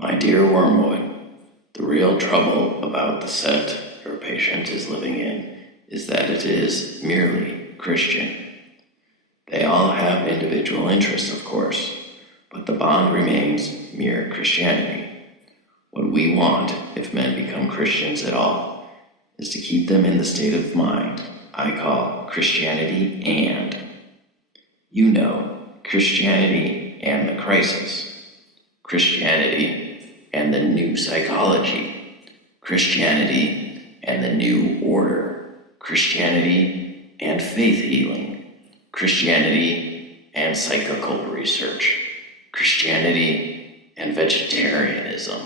My dear Wormwood, the real trouble about the sect your patient is living in is that it is merely Christian. They all have individual interests, of course, but the bond remains mere Christianity. What we want, if men become Christians at all, is to keep them in the state of mind I call Christianity and. You know, Christianity and the crisis. Christianity and the new psychology. Christianity and the new order. Christianity and faith healing. Christianity and psychical research. Christianity and vegetarianism.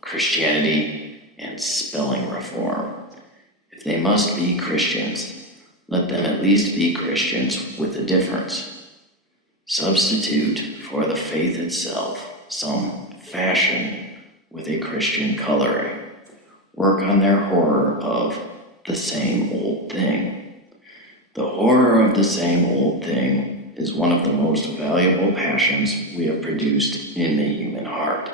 Christianity and spelling reform. If they must be Christians, let them at least be Christians with a difference. Substitute for the faith itself some fashion with a Christian coloring. Work on their horror of the same old thing. The horror of the same old thing is one of the most valuable passions we have produced in the human heart,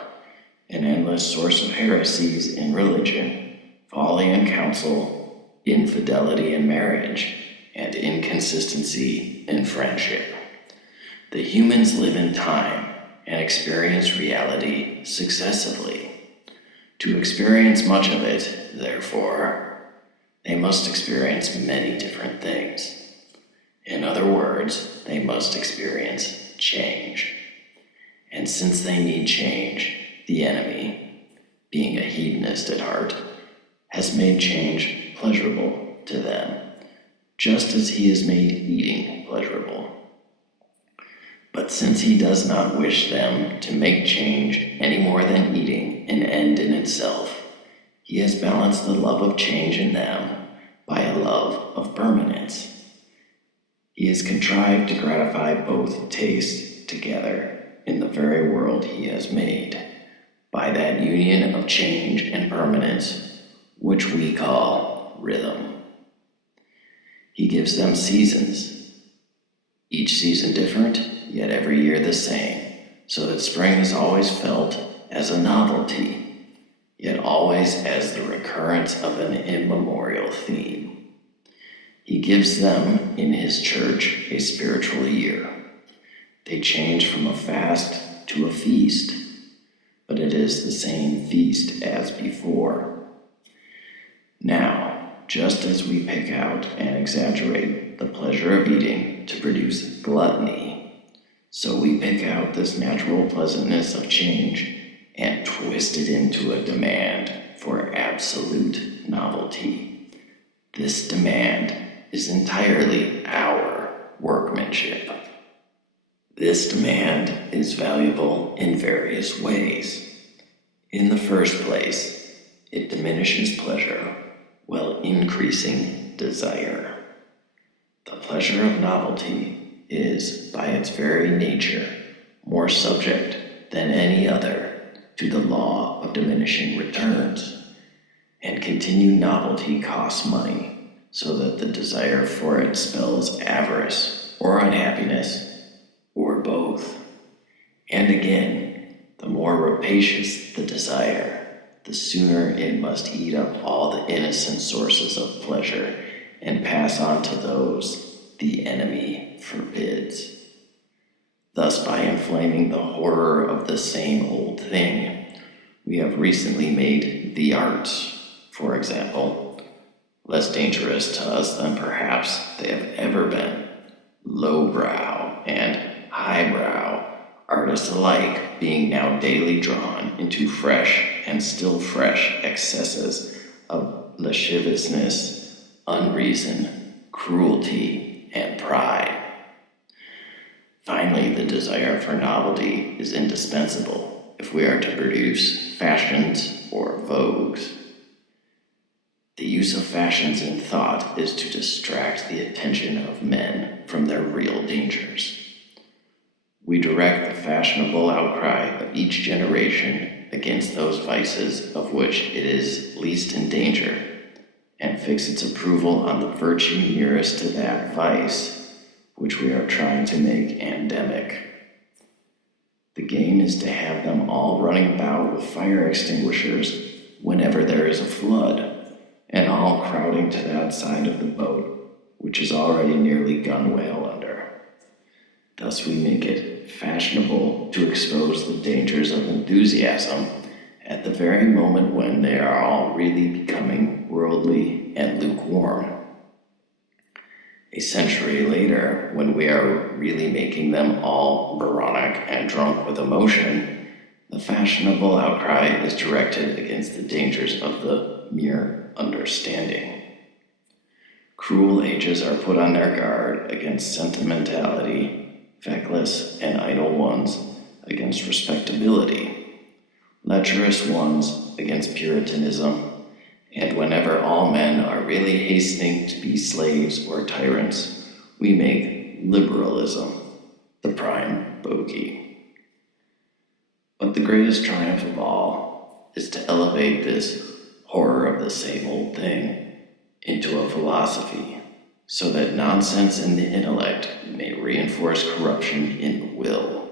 an endless source of heresies in religion, folly in counsel, infidelity in marriage, and inconsistency in friendship. The humans live in time and experience reality successively. To experience much of it, therefore, they must experience many different things. In other words, they must experience change. And since they need change, the enemy, being a hedonist at heart, has made change pleasurable to them, just as he has made eating pleasurable. But since he does not wish them to make change any more than eating an end in itself, he has balanced the love of change in them by a love of permanence. He has contrived to gratify both tastes together in the very world he has made, by that union of change and permanence, which we call rhythm. He gives them seasons, each season different, yet every year the same, so that spring is always felt as a novelty, yet always as the recurrence of an immemorial theme. He gives them, in his church, a spiritual year. They change from a fast to a feast, but it is the same feast as before. Now, just as we pick out and exaggerate the pleasure of eating to produce gluttony, so we pick out this natural pleasantness of change and twist it into a demand for absolute novelty. This demand is entirely our workmanship. This demand is valuable in various ways. In the first place, it diminishes pleasure while increasing desire. The pleasure of novelty is, by its very nature, more subject than any other to the law of diminishing returns, and continued novelty costs money, so that the desire for it spells avarice or unhappiness, or both. And again, the more rapacious the desire, the sooner it must eat up all the innocent sources of pleasure and pass on to those the enemy forbids. Thus, by inflaming the horror of the same old thing, we have recently made the arts, for example, less dangerous to us than perhaps they have ever been. Lowbrow and highbrow artists alike being now daily drawn into fresh and still fresh excesses of lasciviousness, unreason, cruelty, and pride. Finally, the desire for novelty is indispensable if we are to produce fashions or vogues. The use of fashions in thought is to distract the attention of men from their real dangers. We direct the fashionable outcry of each generation against those vices of which it is least in danger, and fix its approval on the virtue nearest to that vice which we are trying to make endemic. The game is to have them all running about with fire extinguishers whenever there is a flood, and all crowding to that side of the boat, which is already nearly gunwale under. Thus we make it fashionable to expose the dangers of enthusiasm at the very moment when they are all really becoming worldly and lukewarm. A century later, when we are really making them all moronic and drunk with emotion, the fashionable outcry is directed against the dangers of the mere understanding. Cruel ages are put on their guard against sentimentality, feckless and idle ones against respectability, lecherous ones against puritanism, and whenever all men are really hastening to be slaves or tyrants, we make liberalism the prime bogey. But the greatest triumph of all is to elevate this horror of the same old thing into a philosophy, so that nonsense in the intellect may reinforce corruption in the will.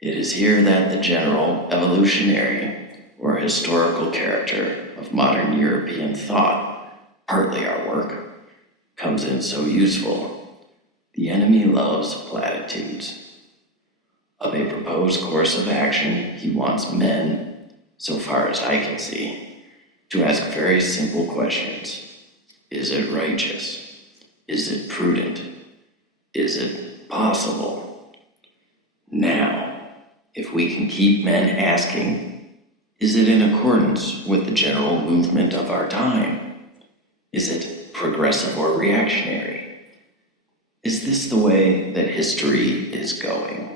It is here that the general evolutionary or historical character of modern European thought, partly our work, comes in so useful. The enemy loves platitudes. Of a proposed course of action, he wants men, so far as I can see, to ask very simple questions. Is it righteous? Is it prudent? Is it possible? Now, if we can keep men asking, is it in accordance with the general movement of our time? Is it progressive or reactionary? Is this the way that history is going?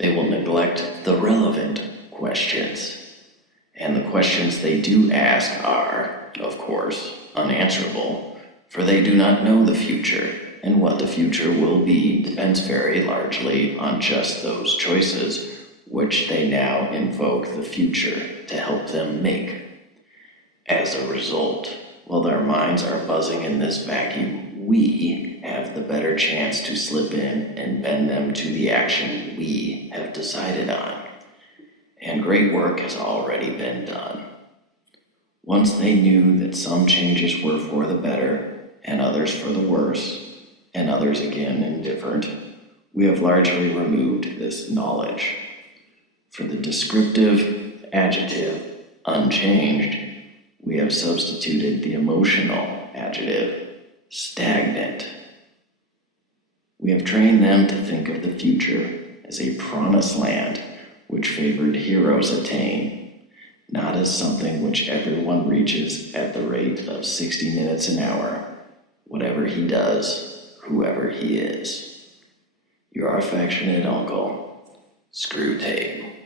They will neglect the relevant questions, and the questions they do ask are, of course, unanswerable, for they do not know the future, and what the future will be depends very largely on just those choices which they now invoke the future to help them make. As a result, while their minds are buzzing in this vacuum, we have the better chance to slip in and bend them to the action we have decided on. And great work has already been done. Once they knew that some changes were for the better, and others for the worse, and others again indifferent, we have largely removed this knowledge. For the descriptive adjective, unchanged, we have substituted the emotional adjective, stagnant. We have trained them to think of the future as a promised land which favored heroes attain, not as something which everyone reaches at the rate of 60 minutes an hour, whatever he does, whoever he is. Your affectionate uncle, Screwtape.